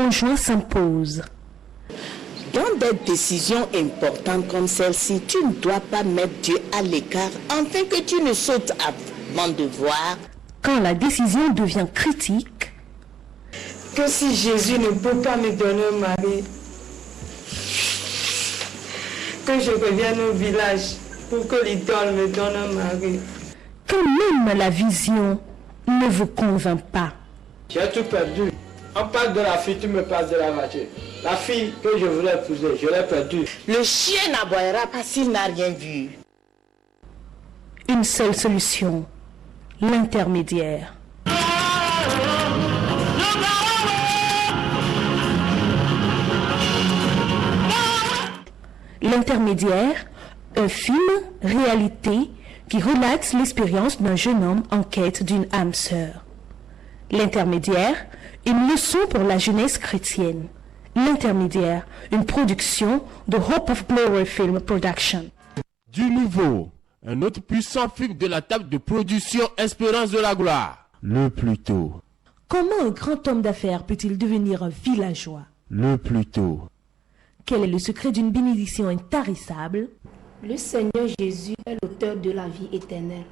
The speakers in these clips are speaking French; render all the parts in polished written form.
conjoint s'impose. Dans des décisions importantes comme celle-ci, tu ne dois pas mettre Dieu à l'écart afin que tu ne sautes avant de voir. Quand la décision devient critique, que si Jésus ne peut pas me donner un mari, que je revienne au village pour que l'idole me donne un mari. quand même la vision ne vous convainc pas. J'ai tout perdu. On parle de la fille, tu me parles de la voiture. La fille que je voulais épouser, je l'ai perdue. Le chien n'aboiera pas s'il n'a rien vu. Une seule solution, l'intermédiaire. L'intermédiaire, un film, réalité, qui relate l'expérience d'un jeune homme en quête d'une âme sœur. L'intermédiaire, une leçon pour la jeunesse chrétienne. L'intermédiaire, une production de Hope of Glory Film Production. Du nouveau, un autre puissant film de la table de production Espérance de la gloire. Le plus tôt. Comment un grand homme d'affaires peut-il devenir un villageois? Le plus tôt. Quel est le secret d'une bénédiction intarissable? Le Seigneur Jésus est l'auteur de la vie éternelle.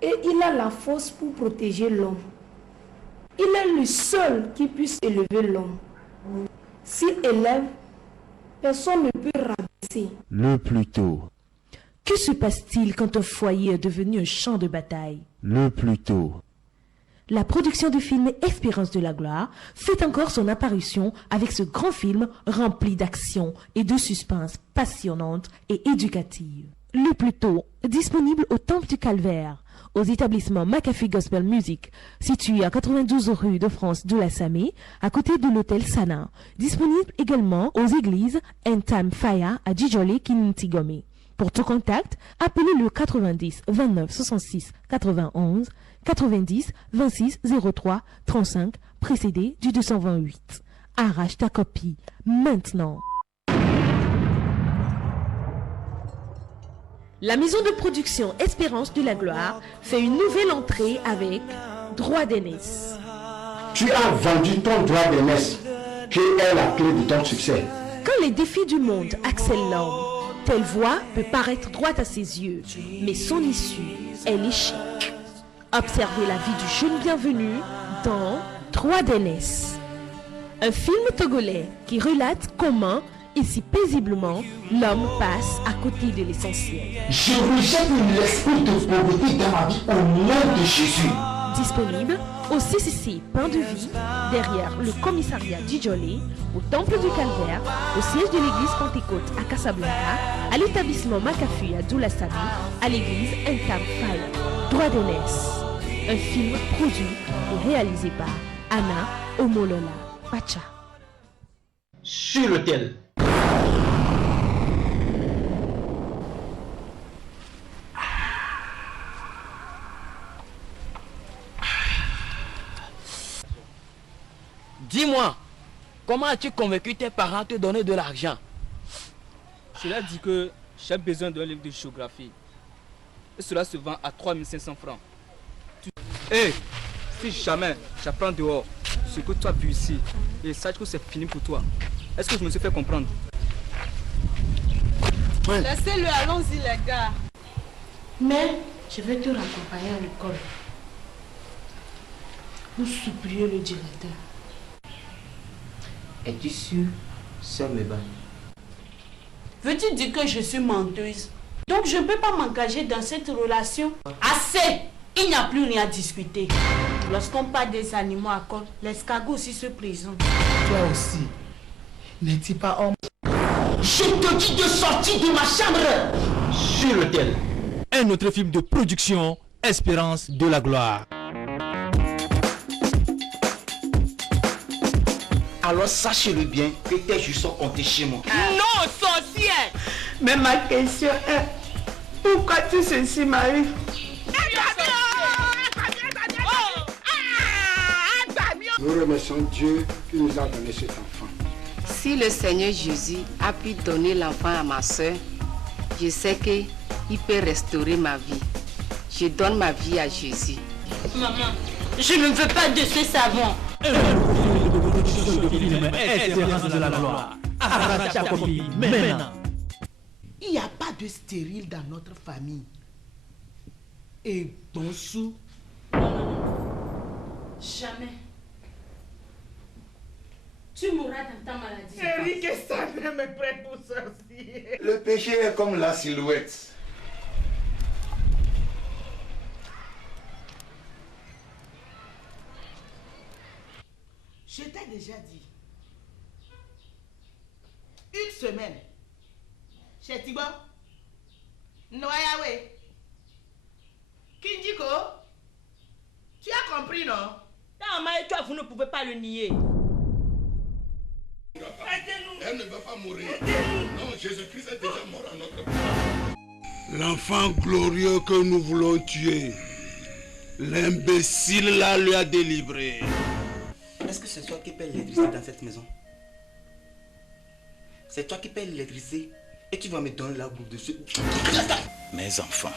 Et il a la force pour protéger l'homme. Il est le seul qui puisse élever l'homme. S'il élève, personne ne peut rabaisser. Le plus tôt. Que se passe-t-il quand un foyer est devenu un champ de bataille? Le plus tôt. La production du film Espérance de la gloire fait encore son apparition avec ce grand film rempli d'action et de suspense passionnante et éducative. Le plus tôt, disponible au Temple du Calvaire, aux établissements McAfee Gospel Music, situé à 92 rue de France de la Samé, à côté de l'hôtel Sana. Disponible également aux églises End Time Fire à Djidjolé, Kinintigomé. Pour tout contact, appelez le 90 29 66 91 90 26 03 35 précédé du 228. Arrache ta copie maintenant. La maison de production Espérance de la gloire fait une nouvelle entrée avec Droit d'aînesse. Tu as vendu ton droit d'aînesse, qui est la clé de ton succès. Quand les défis du monde accèlent l'homme, telle voie peut paraître droite à ses yeux, mais son issue est l'échec. Observez la vie du jeune bienvenu dans Droit d'aînesse. Un film togolais qui relate comment et si paisiblement l'homme passe à côté de l'essentiel. Je rejette l'esprit de pauvreté dans ma vie au nom de Jésus. Disponible au CCC Pain de Vie, derrière le commissariat Djidjolé, au Temple du Calvaire, au siège de l'église Pentecôte à Casablanca, à l'établissement McAfee à Doulassami, à l'église Entam Fire. Droit d'aînesse. Un film produit et réalisé par Anna Omolola Pacha. Sur l'hôtel. Dis-moi, comment as-tu convaincu tes parents à te donner de l'argent? Cela dit que j'ai besoin d'un livre de géographie. Et cela se vend à 3500 francs. Hé, si jamais j'apprends dehors ce que tu as vu ici, et sache que c'est fini pour toi. Est-ce que je me suis fait comprendre? Laissez-le, allons-y les gars. Mais je vais te raccompagner à l'école. Nous supplions le directeur. Es-tu sûr, sœur Meba? Veux-tu dire que je suis menteuse? Donc je ne peux pas m'engager dans cette relation? Assez! Il n'y a plus rien à discuter. Lorsqu'on parle des animaux à corps, l'escargot aussi se présente. Toi aussi, n'es-tu pas homme? Je te dis de sortir de ma chambre. Sur l'hôtel. Un autre film de production Espérance de la gloire. Alors sache-le bien que tes jours sont comptés chez moi. Non, sorcière! Mais ma question est, pourquoi tout ceci m'arrive? Nous remercions Dieu qui nous a donné cet enfant. Si le Seigneur Jésus a pu donner l'enfant à ma soeur, je sais qu'il peut restaurer ma vie. Je donne ma vie à Jésus. Maman, je ne veux pas de ce savon. production de film Espérance de la gloire. Arrache ta copie maintenant. Il n'y a pas de stérile dans notre famille. Et Bonsou? Jamais. Tu mourras dans ta maladie. Chérie, que ça ne me prête pour sorcier. Le péché est comme la silhouette. Je t'ai déjà dit. Une semaine. Chez Tibo. Noyawe. Kinjiko. Tu as compris, non? Non, mais toi, vous ne pouvez pas le nier. Elle ne va pas mourir. Non, Jésus-Christ est déjà mort à notre place. L'enfant glorieux que nous voulons tuer, l'imbécile là lui a délivré. Est-ce que c'est toi qui paie l'électricité dans cette maison? C'est toi qui paie l'électricité et tu vas me donner la bouffe dessus. Mes enfants,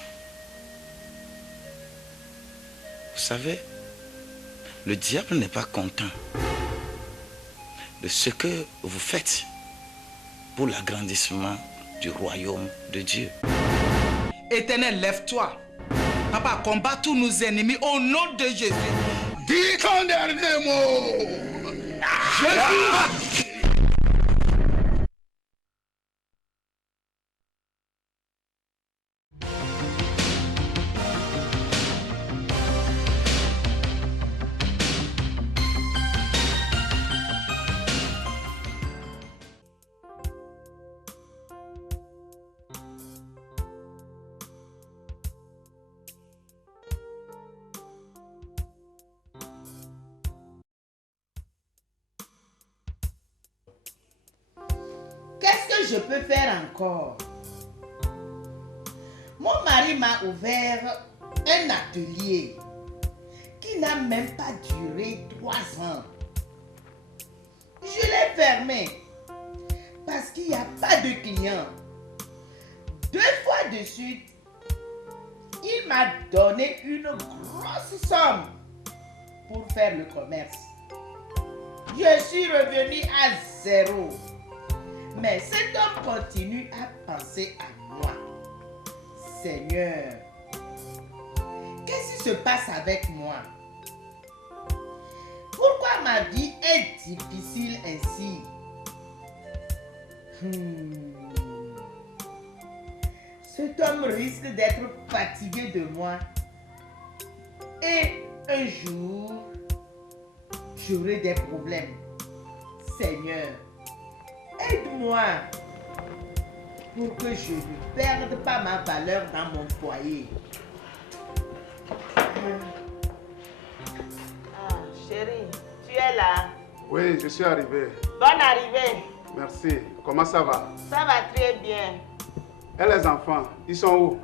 vous savez, le diable n'est pas content de ce que vous faites pour l'agrandissement du royaume de Dieu. Éternel, lève-toi. Papa, combat tous nos ennemis au nom de Jésus. Dis ton dernier mot. Jésus. Qu'est-ce que je peux faire encore? Mon mari m'a ouvert un atelier qui n'a même pas duré 3 ans. Je l'ai fermé parce qu'il n'y a pas de clients. 2 fois de suite, il m'a donné une grosse somme pour faire le commerce. Je suis revenu à 0. Mais cet homme continue à penser à moi. Seigneur, qu'est-ce qui se passe avec moi? Pourquoi ma vie est difficile ainsi? Cet homme risque d'être fatigué de moi. Et un jour, j'aurai des problèmes. Seigneur, aide-moi pour que je ne perde pas ma valeur dans mon foyer. Ah, chérie, tu es là? Oui, je suis arrivé. Bonne arrivée. Merci. Comment ça va? Ça va très bien. Et les enfants, ils sont où?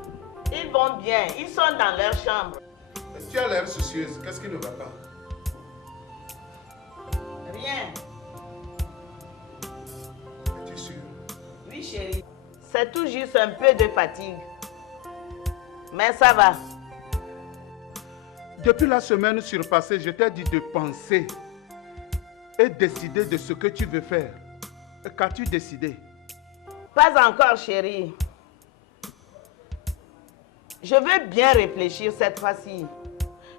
Ils vont bien. Ils sont dans leur chambre. Tu as l'air soucieuse. Qu'est-ce qui ne va pas? Rien. Es-tu sûre? Oui, chérie. C'est tout juste un peu de fatigue. Mais ça va. Depuis la semaine surpassée, je t'ai dit de penser et décider de ce que tu veux faire. Qu'as-tu décidé? Pas encore, chérie. Je veux bien réfléchir cette fois-ci.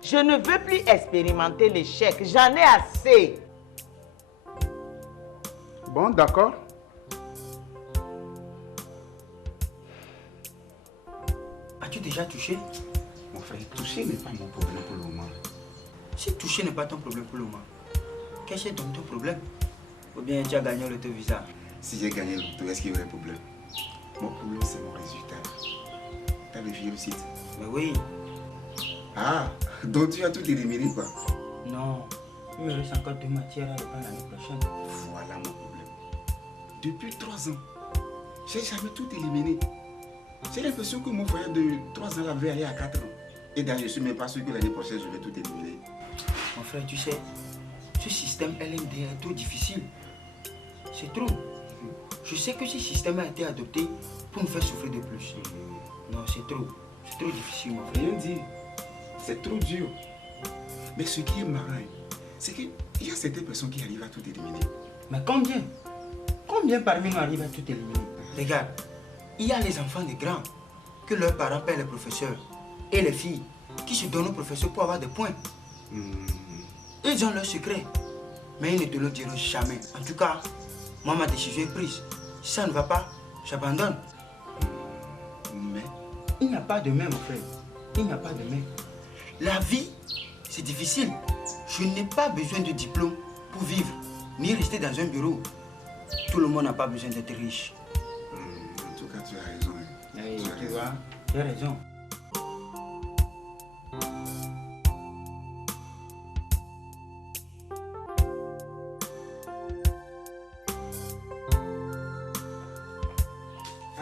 Je ne veux plus expérimenter l'échec. J'en ai assez. Bon, d'accord. As-tu déjà touché? Mon frère, toucher n'est pas mon problème pour le moment. Si toucher n'est pas ton problème pour le moment, qu'est-ce que c'est donc ton problème? Ou bien tu as gagné le taux visa? Si j'ai gagné le taux, est-ce qu'il y aurait problème? Mon problème, c'est mon résultat. Tu as vérifié le site? Mais oui. Ah, donc tu as tout éliminé, quoi? Non, il me reste encore 2 matières à reprendre l'année prochaine. Voilà mon problème. Depuis 3 ans, j'ai jamais tout éliminé. J'ai l'impression que mon voyage de 3 ans avait allé à 4 ans. Et d'ailleurs, je ne suis même pas sûr que l'année prochaine, je vais tout éliminer. Mon frère, tu sais, ce système LMD est trop difficile. C'est trop. Je sais que ce système a été adopté pour nous faire souffrir de plus. Non, c'est trop. C'est trop difficile, mon frère. Rien dit. C'est trop dur. Mais ce qui est marrant, c'est qu'il y a certaines personnes qui arrivent à tout éliminer. Mais combien? Combien parmi nous arrivent à tout éliminer? Regarde, il y a les enfants des grands, que leurs parents paient les professeurs, et les filles qui se donnent aux professeurs pour avoir des points. Ils ont leurs secrets, mais ils ne te le diront jamais. En tout cas, moi, ma décision est prise. Si ça ne va pas, j'abandonne. Mais il n'y a pas de même, mon frère. Il n'y a pas de même. La vie, c'est difficile. Je n'ai pas besoin de diplôme pour vivre, ni rester dans un bureau. Tout le monde n'a pas besoin d'être riche. En tout cas, tu as raison. Oui, tu vois, tu as raison.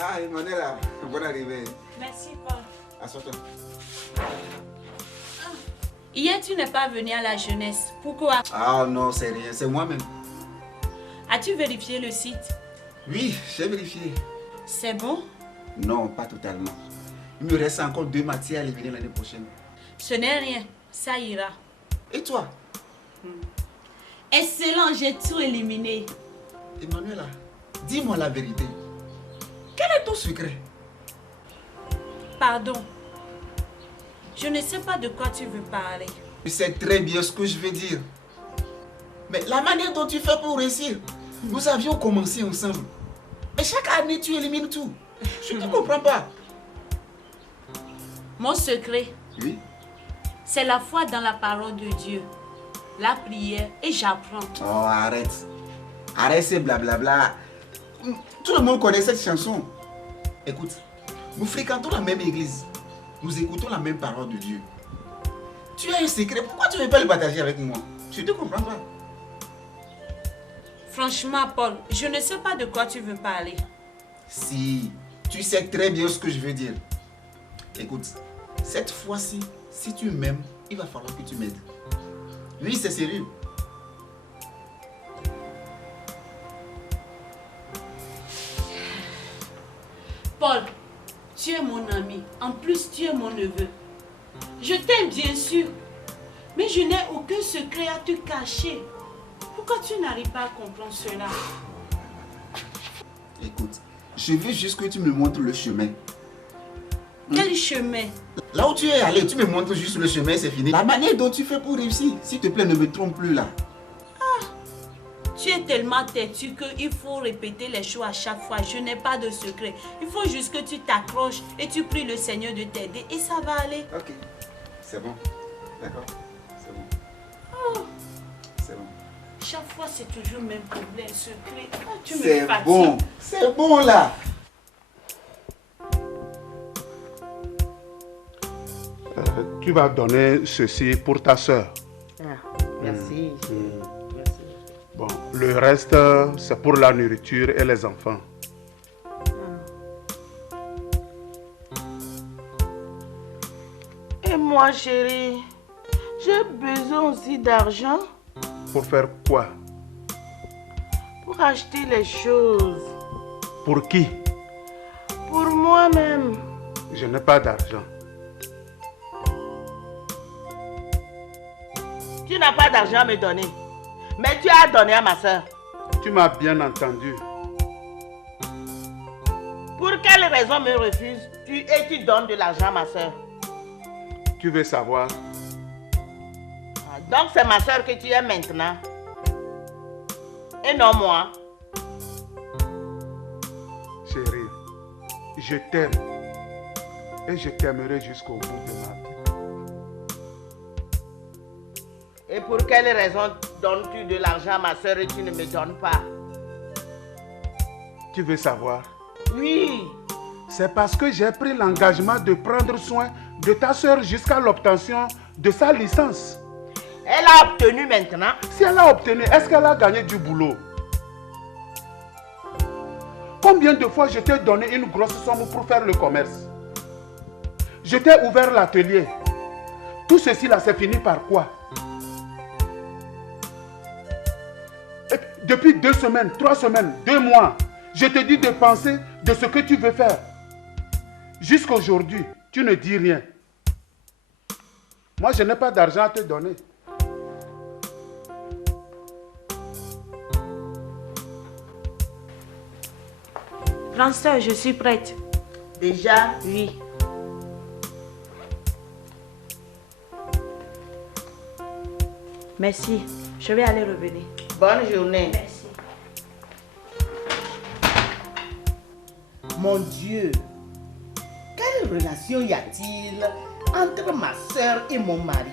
Ah, Emmanuela, bonne arrivée. Merci, Paul. Assois-toi. Hier, tu n'es pas venu à la jeunesse. Pourquoi? Ah non, c'est rien, c'est moi-même. As-tu vérifié le site? Oui, j'ai vérifié. C'est bon? Non, pas totalement. Il me reste encore 2 matières à éliminer l'année prochaine. Ce n'est rien, ça ira. Et toi? Excellent, j'ai tout éliminé. Emmanuela, dis-moi la vérité. Quel est ton secret? Pardon. Je ne sais pas de quoi tu veux parler. Tu sais très bien ce que je veux dire. Mais la manière dont tu fais pour réussir, nous avions commencé ensemble. Mais chaque année, tu élimines tout. Je ne comprends pas. Mon secret, oui, c'est la foi dans la parole de Dieu, la prière et j'apprends. Oh, arrête. Arrête ces blablabla. Tout le monde connaît cette chanson. Écoute, nous fréquentons la même église. Nous écoutons la même parole de Dieu. Tu as un secret, pourquoi tu ne veux pas le partager avec moi? Je ne comprends pas. Franchement, Paul, je ne sais pas de quoi tu veux parler. Si, tu sais très bien ce que je veux dire. Écoute, cette fois-ci, si tu m'aimes, il va falloir que tu m'aides. Oui, c'est sérieux. Paul, tu es mon ami. En plus, tu es mon neveu. Je t'aime bien sûr, mais je n'ai aucun secret à te cacher. Pourquoi tu n'arrives pas à comprendre cela? Écoute, je veux juste que tu me montres le chemin. Quel chemin? Là où tu es allé, tu me montres juste le chemin, c'est fini. La manière dont tu fais pour réussir, s'il te plaît, ne me trompe plus là. Ah, tu es tellement têtu qu'il faut répéter les choses à chaque fois. Je n'ai pas de secret. Il faut juste que tu t'accroches et tu pries le Seigneur de t'aider et ça va aller. Ok, c'est bon. D'accord, c'est bon. Oh. C'est bon. Chaque fois, c'est toujours le même problème, secret. Oh, tu me c'est fatigues. Bon, c'est bon là. Tu vas donner ceci pour ta soeur. Ah, merci. Merci. Bon, le reste, c'est pour la nourriture et les enfants. Et moi, chérie, j'ai besoin aussi d'argent. Pour faire quoi? Pour acheter les choses. Pour qui? Pour moi-même. Je n'ai pas d'argent. Tu n'as pas d'argent à me donner. Mais tu as donné à ma soeur. Tu m'as bien entendu. Pour quelle raison me refuses-tu et tu donnes de l'argent à ma soeur? Tu veux savoir? Donc c'est ma soeur que tu es maintenant. Et non moi. Chérie, je t'aime. Et je t'aimerai jusqu'au bout de ma vie. Et pour quelle raison donnes-tu de l'argent à ma soeur et tu ne me donnes pas? Tu veux savoir? Oui. C'est parce que j'ai pris l'engagement de prendre soin de ta soeur jusqu'à l'obtention de sa licence. Elle a obtenu maintenant. Si elle a obtenu, est-ce qu'elle a gagné du boulot? Combien de fois je t'ai donné une grosse somme pour faire le commerce? Je t'ai ouvert l'atelier. Tout ceci là, c'est fini par quoi? Depuis 2 semaines, 3 semaines, 2 mois, je te dis de penser de ce que tu veux faire. Jusqu'à aujourd'hui, tu ne dis rien. Moi, je n'ai pas d'argent à te donner. Grande sœur, je suis prête. Déjà? Oui. Merci. Je vais aller revenir. Bonne journée. Merci. Mon Dieu, quelle relation y a-t-il entre ma soeur et mon mari?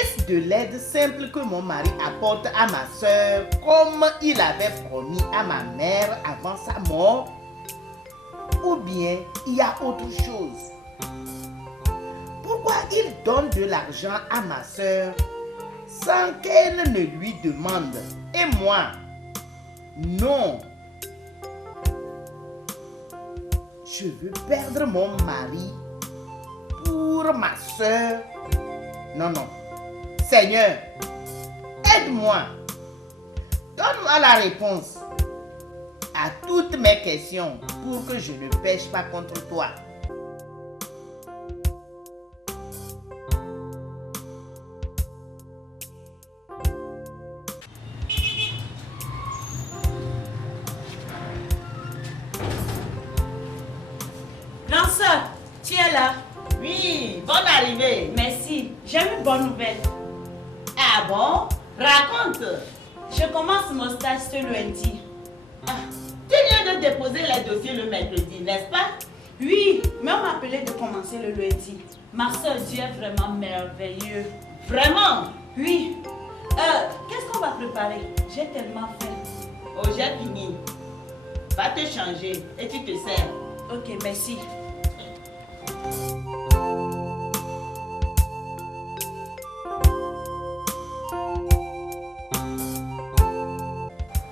Est-ce de l'aide simple que mon mari apporte à ma soeur comme il avait promis à ma mère avant sa mort? Ou bien il y a autre chose? Pourquoi il donne de l'argent à ma soeur sans qu'elle ne lui demande? Et moi, non. Je veux perdre mon mari pour ma soeur. Non, non. Seigneur, aide-moi. Donne-moi la réponse à toutes mes questions pour que je ne pêche pas contre toi. Grande sœur, tu es là? Oui, bonne arrivée. Merci. J'ai une bonne nouvelle. Ah bon? Raconte. Je commence mon stage ce lundi. Ah, tu viens de déposer les dossiers le mercredi, n'est-ce pas? Oui, mais on m'a appelé de commencer le lundi. Ma soeur, Dieu est vraiment merveilleux. Vraiment? Oui. Qu'est-ce qu'on va préparer? J'ai tellement faim. Oh, j'ai fini. Va te changer et tu te sers. Ok, merci.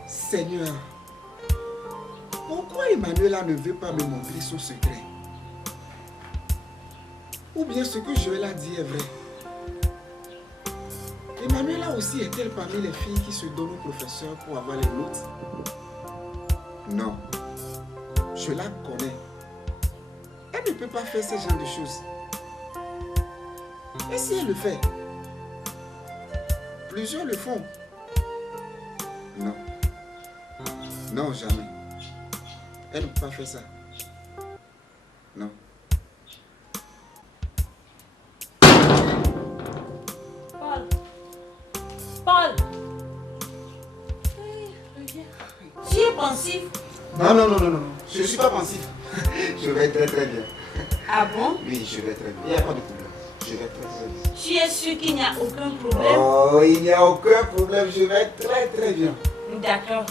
Seigneur, pourquoi Emmanuela ne veut pas me montrer son secret? Ou bien ce que Joël a dit est vrai? Emmanuela aussi est-elle parmi les filles qui se donnent au professeur pour avoir les notes? Non, je la connais. Elle ne peut pas faire ce genre de choses. Et si elle le fait? Plusieurs le font. Non. Non, jamais. Elle ne peut pas faire ça. Non. Paul. Paul. Reviens. Tu es pensif? Non, non, non, non, non. Je ne suis pas pensif. Je vais très très bien. Ah bon? Oui, je vais très bien. Il n'y a pas de problème. Je vais très très bien. Tu es sûr qu'il n'y a aucun problème? Oh, il n'y a aucun problème. Je vais très très bien. D'accord.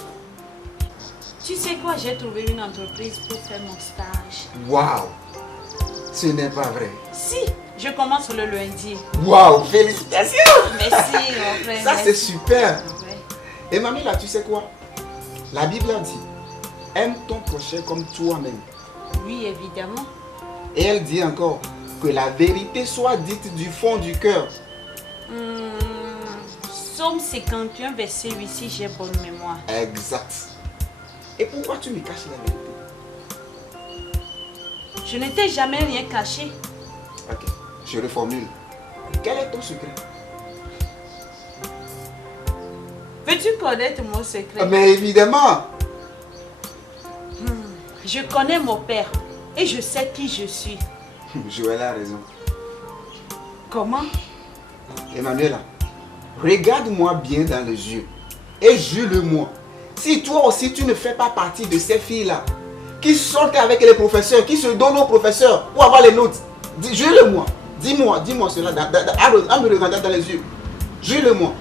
Tu sais quoi, j'ai trouvé une entreprise pour faire mon stage. Waouh! Ce n'est pas vrai. Si, je commence le lundi. Waouh! Félicitations! Merci, mon frère. Ça, c'est merci. super. Ouais. Et mamie, là, tu sais quoi? La Bible a dit, aime ton prochain comme toi-même. Oui, évidemment. Et elle dit encore, que la vérité soit dite du fond du cœur. Somme 51, verset 8, si j'ai bonne mémoire. Exact. Et pourquoi tu me caches la vérité? Je ne t'ai jamais rien caché. Ok, je reformule. Quel est ton secret? Veux-tu connaître mon secret? Mais évidemment. Je connais mon père et je sais qui je suis. Joël a raison. Comment? Emmanuela, regarde-moi bien dans les yeux et jure-le-moi. Si toi aussi tu ne fais pas partie de ces filles-là qui sortent avec les professeurs, qui se donnent aux professeurs pour avoir les notes, jure-le-moi. Dis-moi cela en me regardant dans les yeux. Jure-le-moi.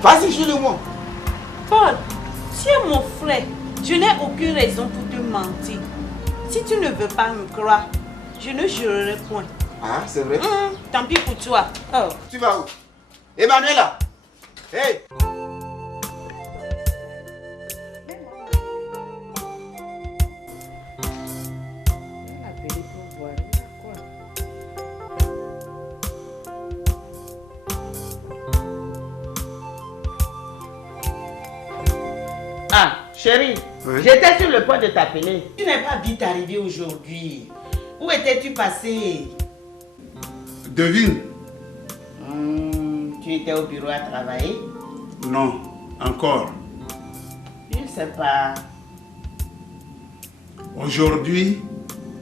Vas-y, jure-le-moi. Paul, tu es mon frère. Je n'ai aucune raison pour te mentir. Si tu ne veux pas me croire, je ne jurerai point. Ah, c'est vrai? Tant pis pour toi. Oh. Tu vas où? Emmanuela! Hey! Ah, chérie, oui? J'étais sur le point de t'appeler. Tu n'es pas vite arrivé aujourd'hui. Où étais-tu passé? Devine. Tu étais au bureau à travailler? Non, encore. Il sais pas. Aujourd'hui,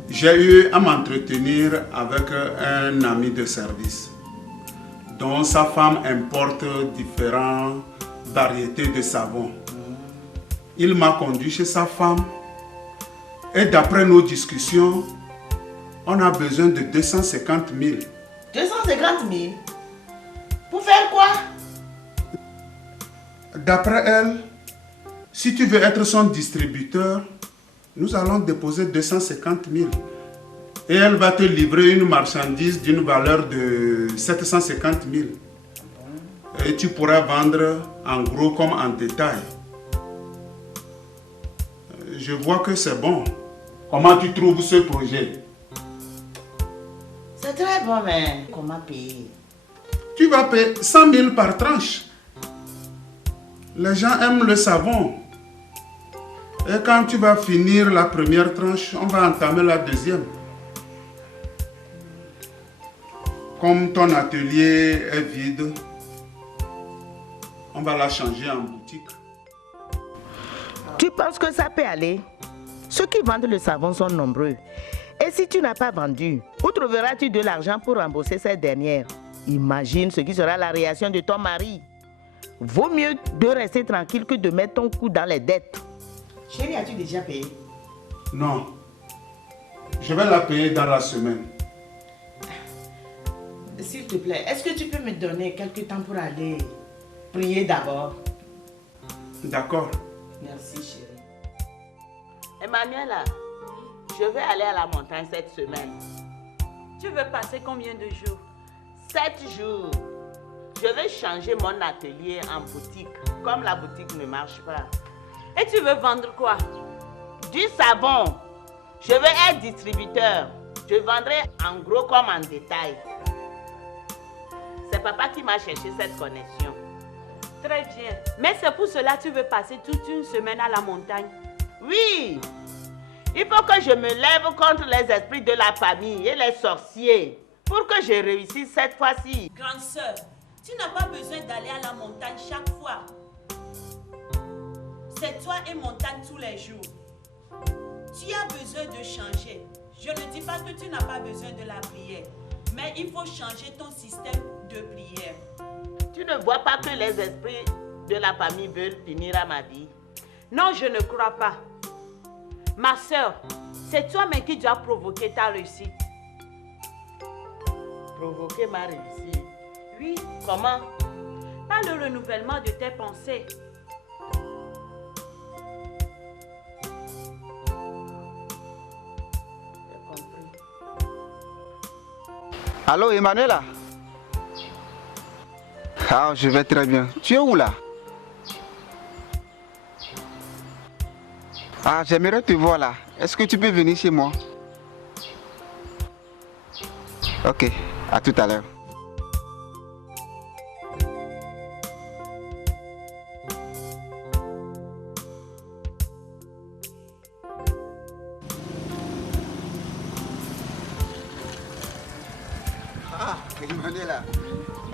j'ai eu à m'entretenir avec un ami de service dont sa femme importe différentes variétés de savons. Il m'a conduit chez sa femme et d'après nos discussions, on a besoin de 250 000. 250 000? Pour faire quoi? D'après elle, si tu veux être son distributeur, nous allons déposer 250 000. Et elle va te livrer une marchandise d'une valeur de 750 000. Et tu pourras vendre en gros comme en détail. Je vois que c'est bon. Comment tu trouves ce projet? C'est très bon, mais comment payer? Tu vas payer 100 000 par tranche. Les gens aiment le savon. Et quand tu vas finir la première tranche, on va entamer la deuxième. Comme ton atelier est vide, on va la changer en boutique. Tu penses que ça peut aller? Ceux qui vendent le savon sont nombreux. Et si tu n'as pas vendu, où trouveras-tu de l'argent pour rembourser cette dernière? Imagine ce qui sera la réaction de ton mari. Vaut mieux de rester tranquille que de mettre ton cou dans les dettes. Chérie, as-tu déjà payé? Non. Je vais la payer dans la semaine. S'il te plaît, est-ce que tu peux me donner quelques temps pour aller prier d'abord? D'accord. Merci, chérie. Emmanuela, je vais aller à la montagne cette semaine. Tu veux passer combien de jours? 7 jours. Je vais changer mon atelier en boutique, comme la boutique ne marche pas. Et tu veux vendre quoi? Du savon. Je vais être distributeur. Je vendrai en gros comme en détail. C'est papa qui m'a cherché cette connexion. Très bien. Mais c'est pour cela que tu veux passer toute une semaine à la montagne? Oui. Il faut que je me lève contre les esprits de la famille et les sorciers pour que je réussisse cette fois-ci. Grande sœur, tu n'as pas besoin d'aller à la montagne chaque fois. C'est toi et montagne tous les jours. Tu as besoin de changer. Je ne dis pas que tu n'as pas besoin de la prière, mais il faut changer ton système de prière. Tu ne vois pas que les esprits de la famille veulent finir à ma vie? Non, je ne crois pas. Ma soeur, c'est toi-même qui dois provoquer ta réussite. Provoquer ma réussite? Oui. Comment? Par le renouvellement de tes pensées. J'ai compris. Allô, Emmanuela? Ah, je vais très bien. Tu es où là? Ah, j'aimerais te voir là. Est-ce que tu peux venir chez moi? Ok, à tout à l'heure. Ah, Emmanuela.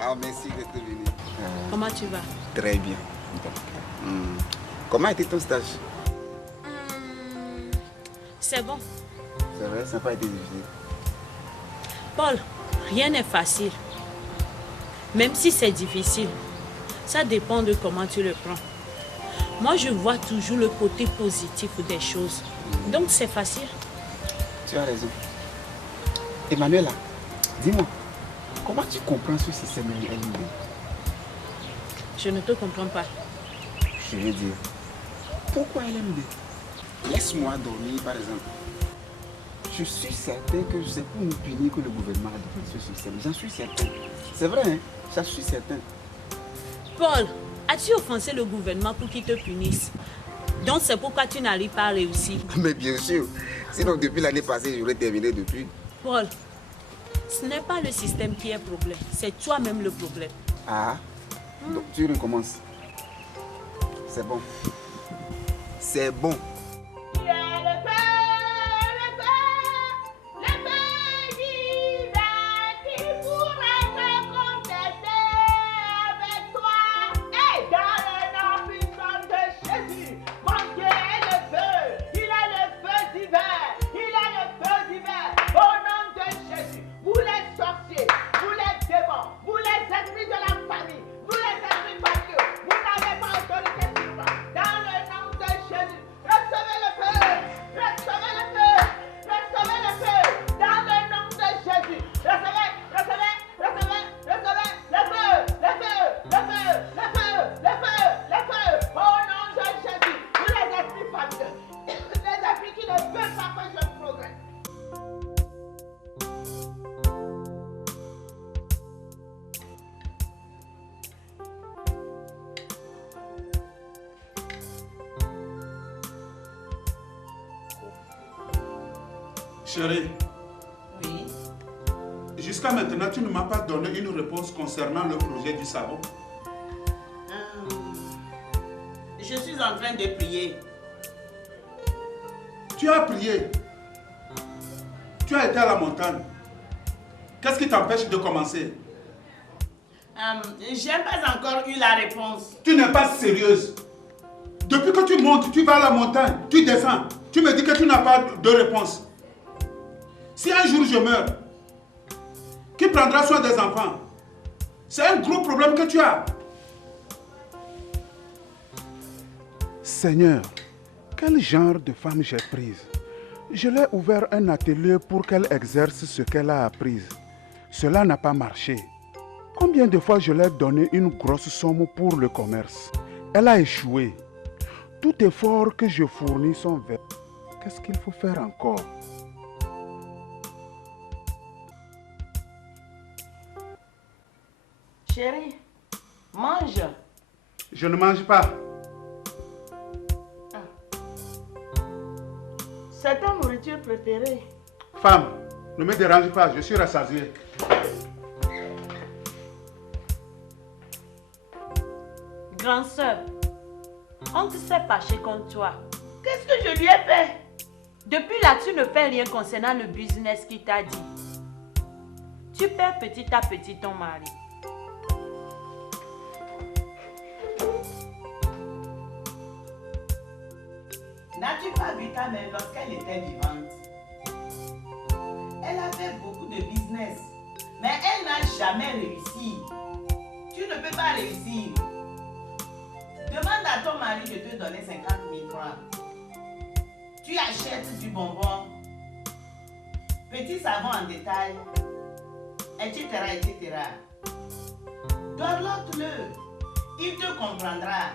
Ah, merci d'être venu. Comment tu vas? Très bien. Comment était ton stage? C'est bon. C'est vrai, ça n'a pas été difficile. Paul, rien n'est facile. Même si c'est difficile, ça dépend de comment tu le prends. Moi, je vois toujours le côté positif des choses. Donc, c'est facile. Tu as raison. Emmanuela, dis-moi, comment tu comprends ce système LMD? Je ne te comprends pas. Je veux dire, pourquoi LMD? Laisse-moi dormir, par exemple. Je suis certain que c'est pour nous punir que le gouvernement a développé ce système. J'en suis certain. C'est vrai, hein? J'en suis certain. Paul, as-tu offensé le gouvernement pour qu'il te punisse? Donc c'est pourquoi tu n'arrives pas à réussir. Mais bien sûr. Sinon, depuis l'année passée, j'aurais terminé depuis. Paul, ce n'est pas le système qui est problème. C'est toi-même le problème. Ah, donc tu recommences. C'est bon. C'est bon. Chérie. Oui. Jusqu'à maintenant, tu ne m'as pas donné une réponse concernant le projet du savon. Je suis en train de prier. Tu as prié. Tu as été à la montagne. Qu'est-ce qui t'empêche de commencer? Je n'ai pas encore eu la réponse. Tu n'es pas sérieuse. Depuis que tu montes, tu vas à la montagne, tu descends. Tu me dis que tu n'as pas de réponse. Si un jour je meurs, qui prendra soin des enfants? C'est un gros problème que tu as. Seigneur, quel genre de femme j'ai prise? Je l'ai ouvert un atelier pour qu'elle exerce ce qu'elle a appris. Cela n'a pas marché. Combien de fois je lui ai donné une grosse somme pour le commerce? Elle a échoué. Tout effort que je fournis sont vains. Qu'est-ce qu'il faut faire encore? Chérie, mange. Je ne mange pas. C'est ta nourriture préférée. Femme, ne me dérange pas, je suis rassasié. Grande sœur, on te s'est fâché contre toi. Qu'est-ce que je lui ai fait? Depuis là, tu ne fais rien concernant le business qu'il t'a dit. Tu perds petit à petit ton mari. N'as-tu pas vu ta mère lorsqu'elle était vivante? Elle a fait beaucoup de business, mais elle n'a jamais réussi. Tu ne peux pas réussir. Demande à ton mari de te donner 50 000 francs. Tu achètes du bonbon, petit savon en détail, etc. etc. Dorlote-le, il te comprendra.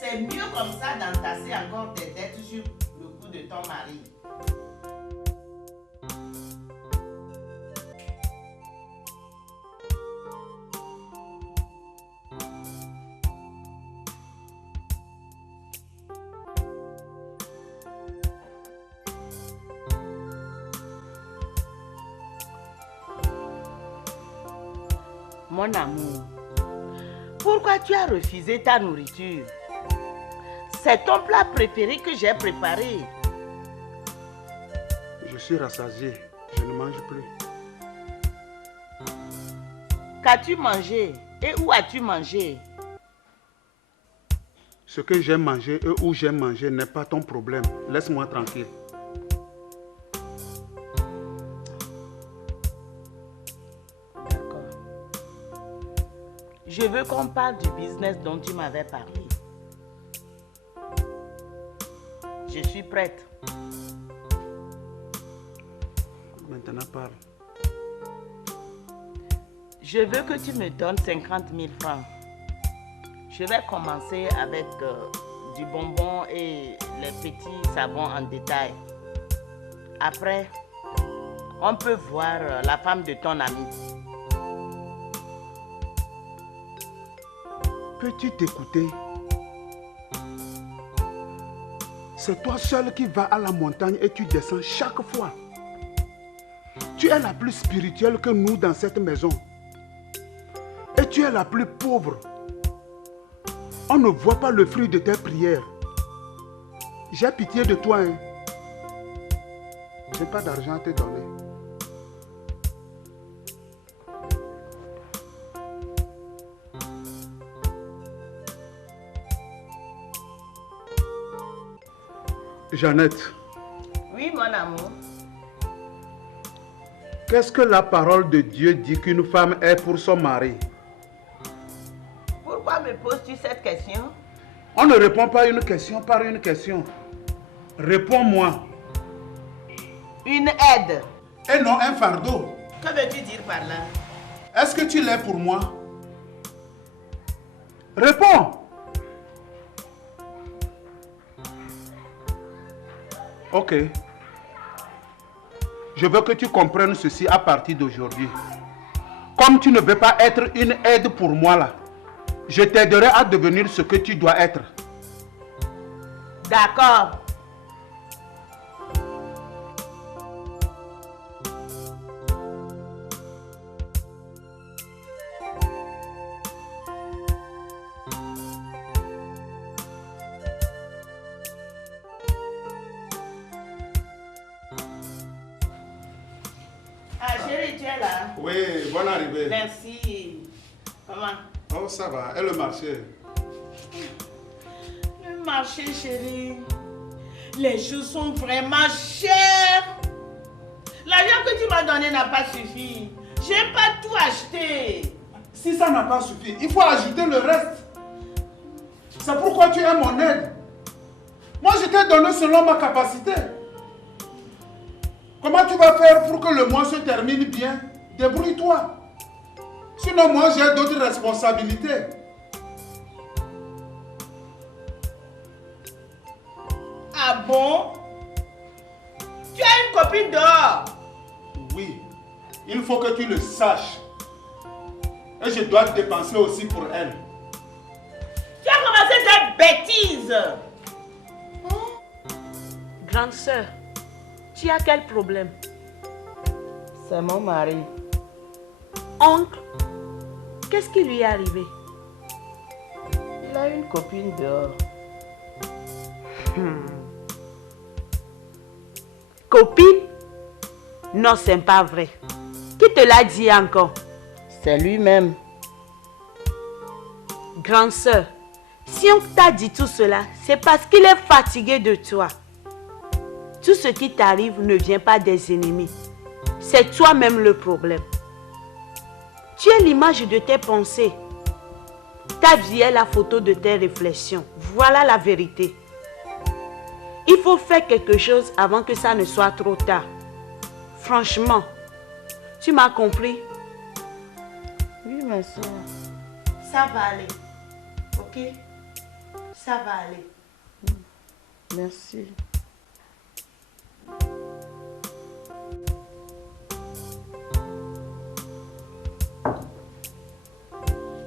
C'est mieux comme ça d'entasser encore des dettes sur le cou de ton mari. Mon amour, pourquoi tu as refusé ta nourriture? C'est ton plat préféré que j'ai préparé. Je suis rassasié, je ne mange plus. Qu'as-tu mangé et où as-tu mangé? Ce que j'ai mangé et où j'ai mangé n'est pas ton problème. Laisse-moi tranquille. D'accord. Je veux qu'on parle du business dont tu m'avais parlé. Je suis prête. Maintenant parle. Je veux que tu me donnes 50 000 francs. Je vais commencer avec du bonbon et les petits savons en détail. Après, on peut voir la femme de ton ami. Peux-tu t'écouter? C'est toi seul qui vas à la montagne et tu descends chaque fois. Tu es la plus spirituelle que nous dans cette maison. Et tu es la plus pauvre. On ne voit pas le fruit de tes prières. J'ai pitié de toi. Hein. Je n'ai pas d'argent à te donner. Jeannette. Oui, mon amour. Qu'est-ce que la parole de Dieu dit qu'une femme est pour son mari? Pourquoi me poses-tu cette question? On ne répond pas une question par une question. Réponds-moi. Une aide. Et non un fardeau. Que veux-tu dire par là? Est-ce que tu l'es pour moi? Réponds. Ok. Je veux que tu comprennes ceci à partir d'aujourd'hui. Comme tu ne veux pas être une aide pour moi là, je t'aiderai à devenir ce que tu dois être. D'accord. Oui, bonne arrivée. Merci. Comment? Oh, ça va. Et le marché? Le marché, chérie. Les choses sont vraiment chères. L'argent que tu m'as donné n'a pas suffi. J'ai pas tout acheté. Si ça n'a pas suffi, il faut ajouter le reste. C'est pourquoi tu es mon aide. Moi, je t'ai donné selon ma capacité. Comment tu vas faire pour que le mois se termine bien? Débrouille-toi. Sinon, moi, j'ai d'autres responsabilités. Ah bon? Tu as une copine dehors? Oui, il faut que tu le saches. Et je dois dépenser aussi pour elle. Tu as commencé cette bêtise. Grande sœur, tu as quel problème? C'est mon mari. Oncle, qu'est-ce qui lui est arrivé? Il a une copine dehors. Copine? Non, c'est pas vrai. Qui te l'a dit encore? C'est lui-même. Grande sœur, si on t'a dit tout cela, c'est parce qu'il est fatigué de toi. Tout ce qui t'arrive ne vient pas des ennemis. C'est toi-même le problème. Tu es l'image de tes pensées. Ta vie est la photo de tes réflexions. Voilà la vérité. Il faut faire quelque chose avant que ça ne soit trop tard. Franchement, tu m'as compris? Oui, ma soeur. Ça va aller. Ok? Ça va aller. Merci.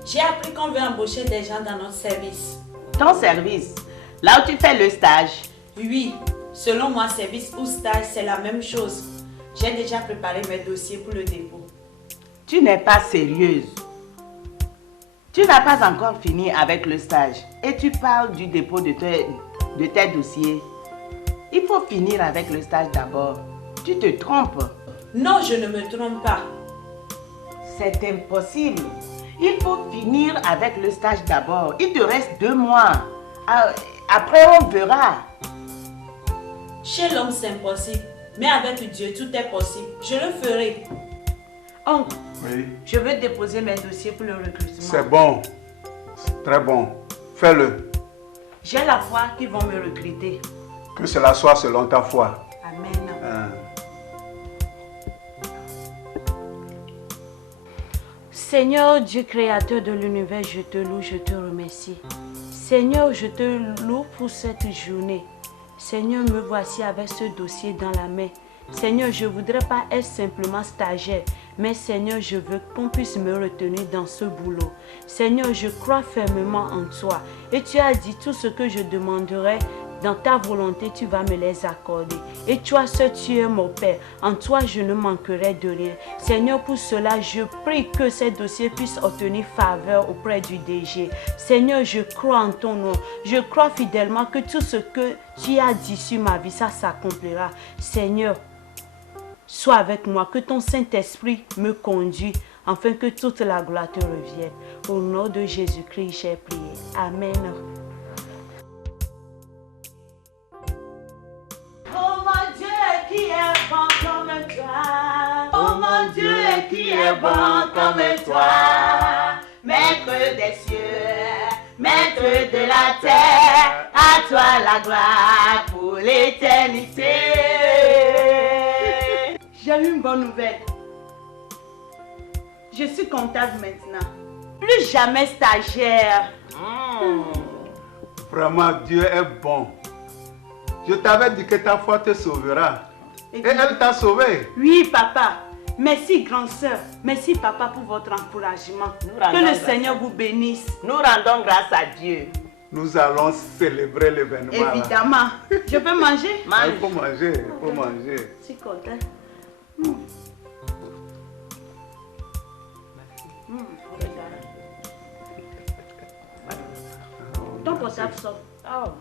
J'ai appris qu'on veut embaucher des gens dans notre service. Ton service? Là où tu fais le stage? Oui, selon moi, service ou stage, c'est la même chose. J'ai déjà préparé mes dossiers pour le dépôt. Tu n'es pas sérieuse. Tu n'as pas encore fini avec le stage et tu parles du dépôt de tes dossiers. Il faut finir avec le stage d'abord. Tu te trompes. Non, je ne me trompe pas. C'est impossible. Il faut finir avec le stage d'abord. Il te reste 2 mois. Après, on verra. Chez l'homme, c'est impossible. Mais avec Dieu, tout est possible. Je le ferai. Oncle, oui. Je veux déposer mes dossiers pour le recrutement. C'est bon. C'est très bon. Fais-le. J'ai la foi qu'ils vont me recruter. Que cela soit selon ta foi. Amen. Seigneur Dieu créateur de l'univers, je te loue, je te remercie. Seigneur, je te loue pour cette journée. Seigneur, me voici avec ce dossier dans la main. Seigneur, je ne voudrais pas être simplement stagiaire, mais Seigneur, je veux qu'on puisse me retenir dans ce boulot. Seigneur, je crois fermement en toi. Et tu as dit tout ce que je demanderai. Dans ta volonté, tu vas me les accorder. Et toi seul, tu es mon Père. En toi, je ne manquerai de rien. Seigneur, pour cela, je prie que ces dossiers puissent obtenir faveur auprès du DG. Seigneur, je crois en ton nom. Je crois fidèlement que tout ce que tu as dit sur ma vie, ça s'accomplira. Seigneur, sois avec moi. Que ton Saint-Esprit me conduise, afin que toute la gloire te revienne. Au nom de Jésus-Christ, j'ai prié. Amen. Oh mon Dieu, qui est bon comme toi. Oh mon Dieu, qui est bon comme toi. Maître des cieux, maître de la terre, à toi la gloire pour l'éternité. J'ai une bonne nouvelle. Je suis comptable maintenant. Plus jamais stagiaire. Vraiment, Dieu est bon. Je t'avais dit que ta foi te sauvera. Et elle t'a sauvé. Oui, papa. Merci, grande sœur. Merci, papa, pour votre encouragement. Que le Seigneur vous bénisse. Nous rendons grâce à Dieu. Nous allons célébrer l'événement. Évidemment. Je peux manger? Il faut manger, il faut manger. Je suis content. Ton portable sort. Oh.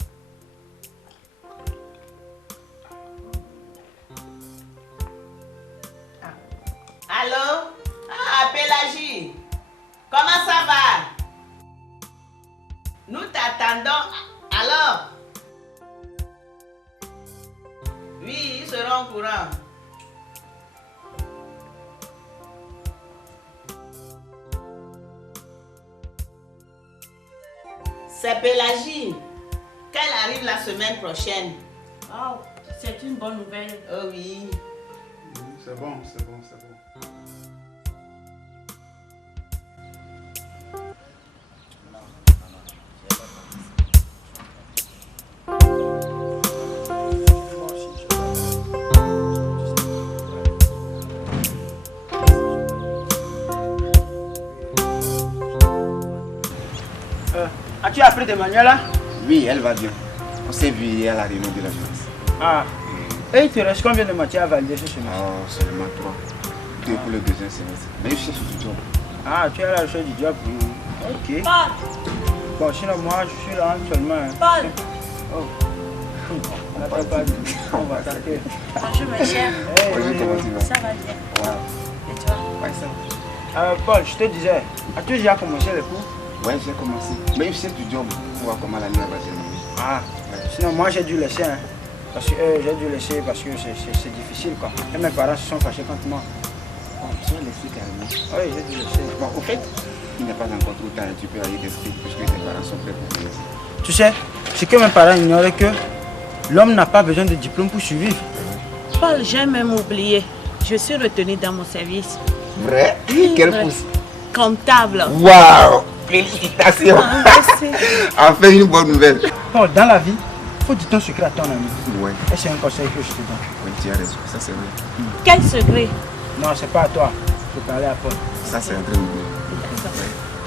Allô? attendant, alors. Oui, ils seront au courant. C'est Pélagie, qu'elle arrive la semaine prochaine. Oh, c'est une bonne nouvelle. Oh oui. C'est bon, c'est bon, c'est bon. As-tu appris de Manuela? Oui, elle va bien. On s'est vu hier à la réunion de la jeunesse. Ah. Et il te reste combien de matières à valider ce semestre? Oh, seulement 3. 2 pour le deuxième semestre. Mais je cherche du job. Ah, tu es à la recherche du job? Ok. Bon, sinon moi je suis là actuellement. Paul. Oh. On n'a pas dit. On va attaquer. Bonjour ma chère. Bonjour, comment tu vas? Ça va bien. Wow. Et toi? Ouais, ça va. Paul, je te disais, as-tu déjà commencé les cours? Ouais, j'ai commencé. Mais je cherche du job pour voir comment l'année va terminer. Ah, sinon moi j'ai dû laisser. Hein. Parce que j'ai dû laisser parce que c'est difficile quoi. Et mes parents se sont fâchés contre moi. Oh, tu as laissé carrément? Oui, j'ai dû laisser. Bon, au fait, il n'est pas encore trop tard. Tu peux aller tester puisque tes parents sont prêts pour venir. Tu sais, c'est que mes parents ignoraient que l'homme n'a pas besoin de diplôme pour survivre. Paul, j'ai même oublié. Je suis retenue dans mon service. Vrai? Quel pouce? Comptable. Waouh! Félicitations! Enfin une bonne nouvelle. Paul, dans la vie, il faut dire ton secret à ton ami. Ouais. Et c'est un conseil que je te donne. Oui, tu as raison, ça c'est vrai. Quel secret? Non, c'est pas à toi. Je peux parler à Paul. Ça c'est un très nouveau.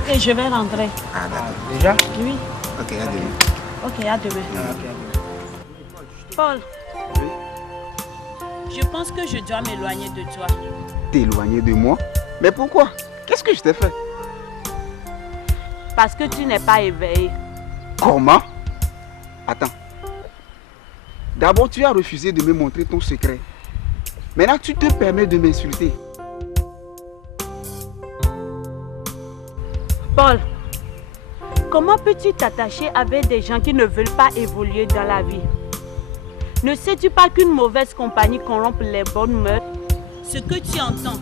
Et je vais rentrer. Ah d'accord. Déjà? Oui. Ok, à demain. Ok, à demain. Ah, ok. Paul. Oui. Je pense que je dois m'éloigner de toi. T'éloigner de moi? Mais pourquoi? Qu'est-ce que je t'ai fait? Parce que tu n'es pas éveillé. Comment? Attends. D'abord, tu as refusé de me montrer ton secret. Maintenant, tu te permets de m'insulter. Paul, comment peux-tu t'attacher avec des gens qui ne veulent pas évoluer dans la vie? Ne sais-tu pas qu'une mauvaise compagnie corrompt les bonnes mœurs? Ce que tu entends,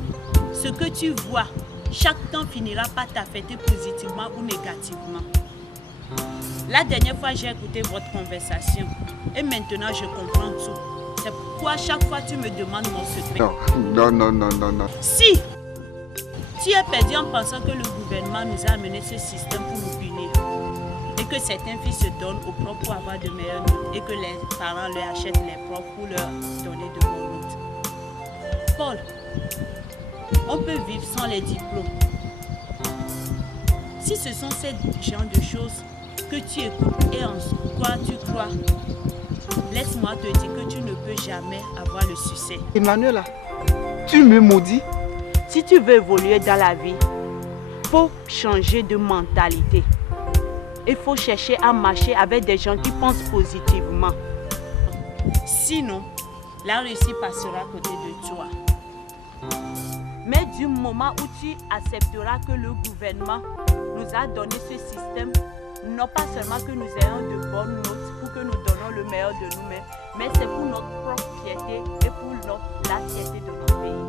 ce que tu vois, chaque temps finira par t'affecter positivement ou négativement. La dernière fois, j'ai écouté votre conversation et maintenant je comprends tout. C'est pourquoi chaque fois tu me demandes mon secret. Non. Si tu es perdu en pensant que le gouvernement nous a amené ce système pour nous punir et que certains filles se donnent aux profs pour avoir de meilleures notes et que les parents leur achètent les profs pour leur donner de bonnes notes. Paul, on peut vivre sans les diplômes. Si ce sont ces genres de choses que tu écoutes et en quoi tu crois, laisse-moi te dire que tu ne peux jamais avoir le succès. Emmanuela, tu me maudis? Si tu veux évoluer dans la vie, il faut changer de mentalité. Il faut chercher à marcher avec des gens qui pensent positivement. Sinon, la réussite passera à côté de toi. Mais du moment où tu accepteras que le gouvernement nous a donné ce système, non pas seulement que nous ayons de bonnes notes pour que nous donnons le meilleur de nous-mêmes, mais c'est pour notre propre fierté et pour la fierté de notre pays.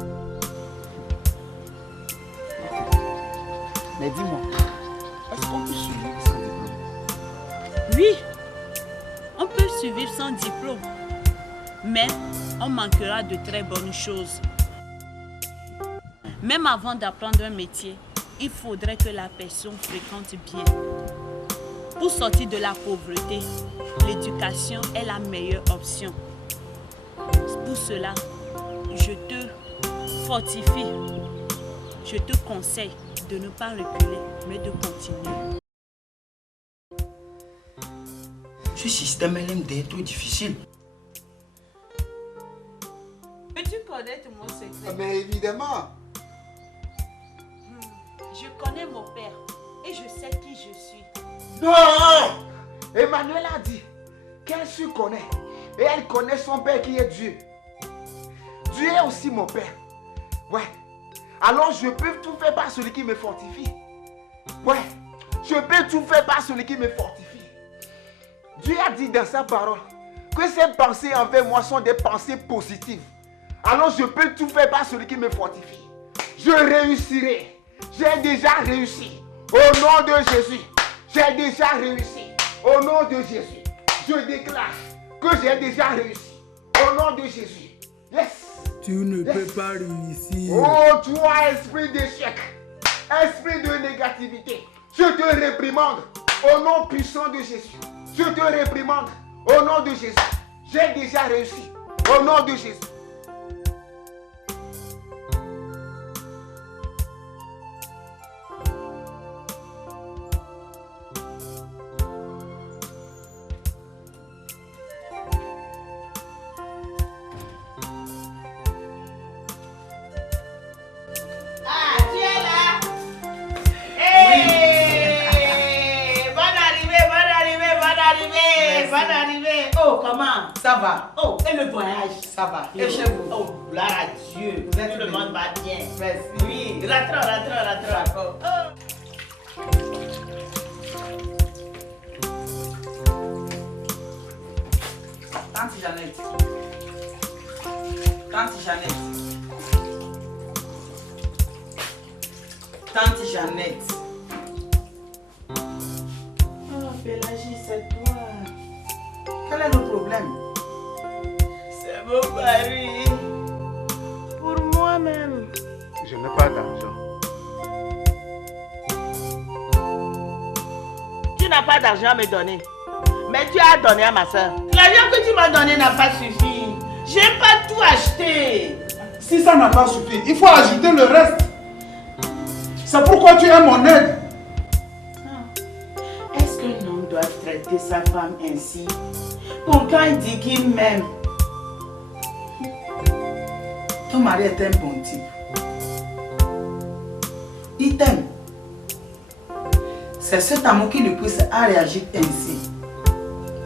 Mais dis-moi, est-ce qu'on peut survivre sans diplôme? Oui, on peut survivre sans diplôme, mais on manquera de très bonnes choses. Même avant d'apprendre un métier, il faudrait que la personne fréquente bien. Pour sortir de la pauvreté, l'éducation est la meilleure option. Pour cela, je te fortifie, je te conseille de ne pas reculer, mais de continuer. Ce système LMD est trop difficile. Peux-tu connaître mon secret? Mais évidemment. Je connais mon père et je sais qui je suis. Non! Emmanuel a dit qu'elle se connaît et elle connaît son père qui est Dieu. Dieu est aussi mon père. Ouais. Alors je peux tout faire par celui qui me fortifie. Ouais. Je peux tout faire par celui qui me fortifie. Dieu a dit dans sa parole que ces pensées envers moi sont des pensées positives. Alors je peux tout faire par celui qui me fortifie. Je réussirai. J'ai déjà réussi. Au nom de Jésus. J'ai déjà réussi. Au nom de Jésus. Je déclare que j'ai déjà réussi. Au nom de Jésus. Yes. Tu ne peux pas réussir. Oh, toi, esprit d'échec. Esprit de négativité. Je te réprimande. Au nom puissant de Jésus. Je te réprimande. Au nom de Jésus. J'ai déjà réussi. Au nom de Jésus. Comment? Ça va. Oh, et le voyage? Ça va. Et chez vous? Oh, gloire à Dieu. Tout le monde va bien. Merci. Oui, rentrons. D'accord. Oh. Tante Jeannette. Oh, Pélagie, c'est toi. Quel est le problème? C'est mon mari. Pour moi-même. Je n'ai pas d'argent. Tu n'as pas d'argent à me donner. Mais tu as donné à ma soeur. L'argent que tu m'as donné n'a pas suffi. J'ai pas tout acheté. Si ça n'a pas suffi, il faut ajouter le reste. C'est pourquoi tu es mon aide. Est-ce qu'un homme doit traiter sa femme ainsi? Pourquoi il dit qu'il m'aime? Ton mari est un bon type. Il t'aime. C'est cet amour qui le pousse à réagir ainsi.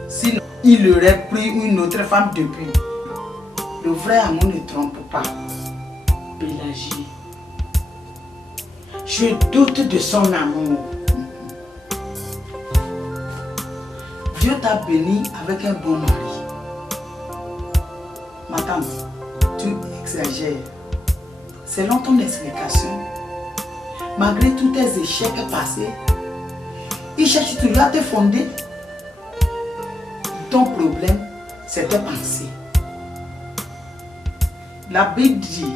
Sinon, il aurait pris une autre femme depuis. Le vrai amour ne trompe pas. Pélagie, je doute de son amour. Dieu t'a béni avec un bon mari. Ma tante, tu exagères. Selon ton explication, malgré tous tes échecs passés, il cherche toujours à te fonder. Ton problème, c'est tes pensées. La Bible dit,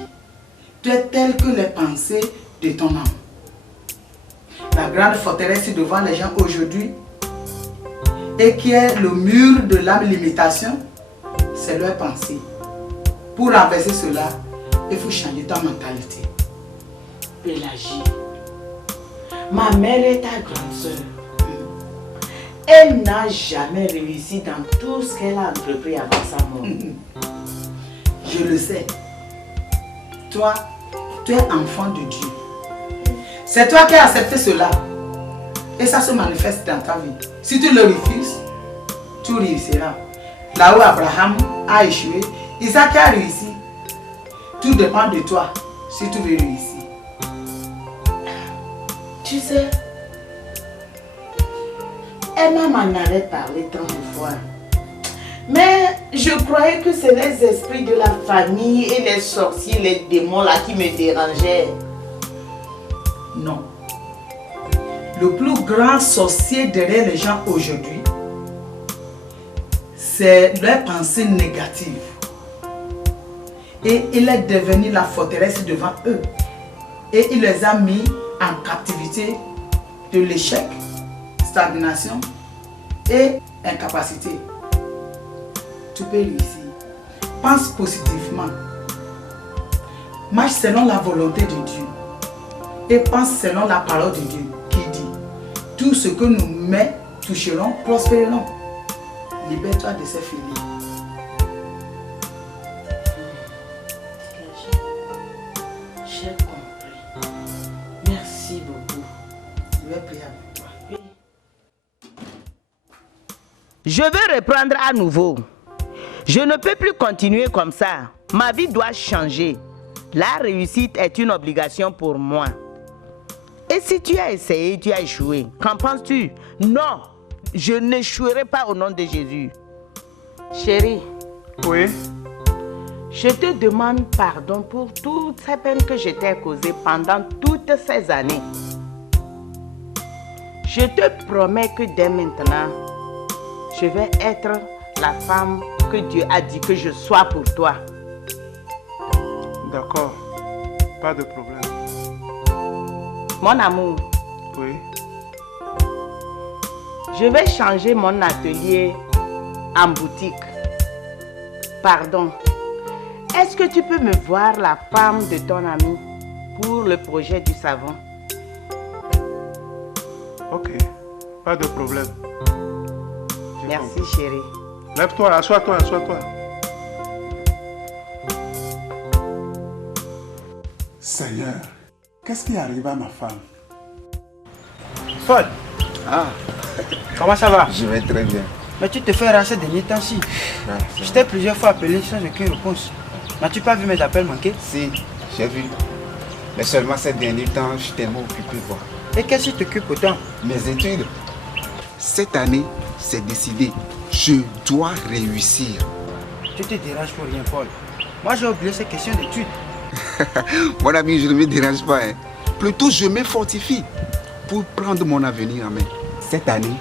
tu es tel que les pensées de ton âme. La grande forteresse devant les gens aujourd'hui, et qui est le mur de la limitation, c'est leur pensée. Pour renverser cela, il faut changer ta mentalité. Pélagie, ma mère est ta grande sœur. Elle n'a jamais réussi dans tout ce qu'elle a entrepris avant sa mort. Je le sais. Toi, tu es enfant de Dieu. C'est toi qui as accepté cela. Et ça se manifeste dans ta vie. Si tu le refuses, tu réussiras. Là où Abraham a échoué, Isaac a réussi. Tout dépend de toi si tu veux réussir. Tu sais, Emma m'en avait parlé tant de fois. Mais je croyais que c'est les esprits de la famille et les sorciers, les démons là qui me dérangeaient. Non. Le plus grand sorcier derrière les gens aujourd'hui, c'est leurs pensées négatives. Et il est devenu la forteresse devant eux. Et il les a mis en captivité de l'échec, stagnation et incapacité. Tu peux réussir. Pense positivement. Marche selon la volonté de Dieu. Et pense selon la parole de Dieu qui dit: tout ce que nos mains toucheront prospéreront. Libère-toi de ces filets. J'ai compris. Merci beaucoup. Je vais prier avec toi. Je veux reprendre à nouveau. Je ne peux plus continuer comme ça. Ma vie doit changer. La réussite est une obligation pour moi. Et si tu as essayé, tu as échoué, qu'en penses-tu? Non, Je n'échouerai pas au nom de Jésus. Chérie. Oui. Je te demande pardon pour toutes ces peines que je t'ai causées pendant toutes ces années. Je te promets que dès maintenant, je vais être la femme que Dieu a dit que je sois pour toi. D'accord. Pas de problème. Mon amour. Oui. Je vais changer mon atelier en boutique. Pardon. Est-ce que tu peux me voir la femme de ton ami pour le projet du savon? Ok. Pas de problème. Merci chérie. Lève-toi, assois-toi, assois-toi. Seigneur, qu'est-ce qui arrive à ma femme? Paul. Ah. Comment ça va? Je vais très bien. Mais tu te fais rarer ces derniers temps-ci. Je t'ai plusieurs fois appelé sans aucune réponse. N'as-tu pas vu mes appels manqués? Si, j'ai vu. Mais seulement ces derniers temps, je suis tellement occupé, quoi. Et qu'est-ce qui t'occupe autant? Mes études. Cette année, c'est décidé. Je dois réussir. Tu te déranges pour rien, Paul. Moi, j'ai oublié ces questions d'études. Mon ami, je ne me dérange pas. Hein. Plutôt, je me fortifie pour prendre mon avenir en main. Cette année,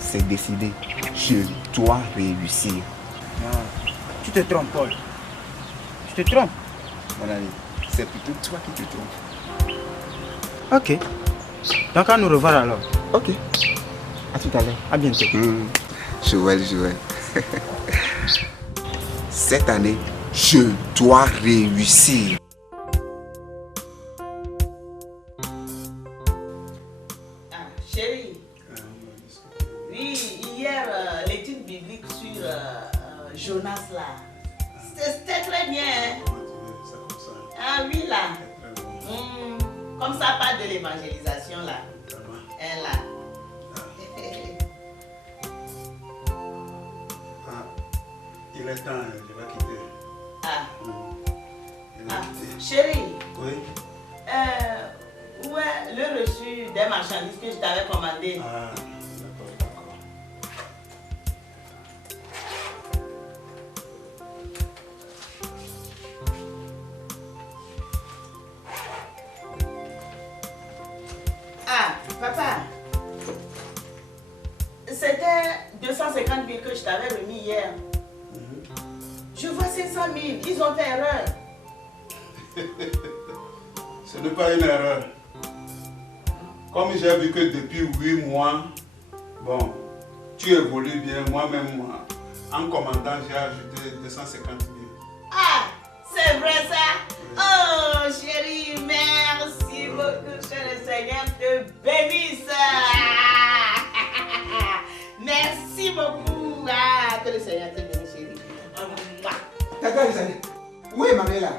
c'est décidé. Je dois réussir. Non, tu te trompes, Paul. Tu te trompes. Mon ami, c'est plutôt toi qui te trompes. Ok. Donc, à nous revoir alors. Ok. À tout à l'heure. À bientôt. Joël. Cette année, je dois réussir. Chérie, oui, hier, l'étude biblique sur Jonas là, c'était très bien. Hein? Ah oui là. Comme ça, pas de l'évangélisation là. Elle là. Il est temps, je vais quitter. Chérie. Oui. Où est le reçu des marchandises que je t'avais commandé? Ah, d'accord. Ah, papa. C'était 250 000 que je t'avais remis hier. Je vois 500 000. Ils ont fait erreur. Ce n'est pas une erreur. Comme j'ai vu que depuis 8 mois, bon, tu évolues bien, moi-même, en commandant, j'ai ajouté 250 000. Ah, c'est vrai ça? Oh, chérie, merci beaucoup, que le Seigneur te bénisse. Merci beaucoup. Ah, que le Seigneur te bénisse, chérie. Tata Isani, où est ma mère là?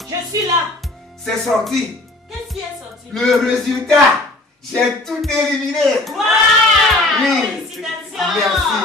Je suis là. C'est sorti. Qu'est-ce qui est sorti? Le résultat, j'ai tout éliminé. Waouh! Oui. Félicitations. Merci.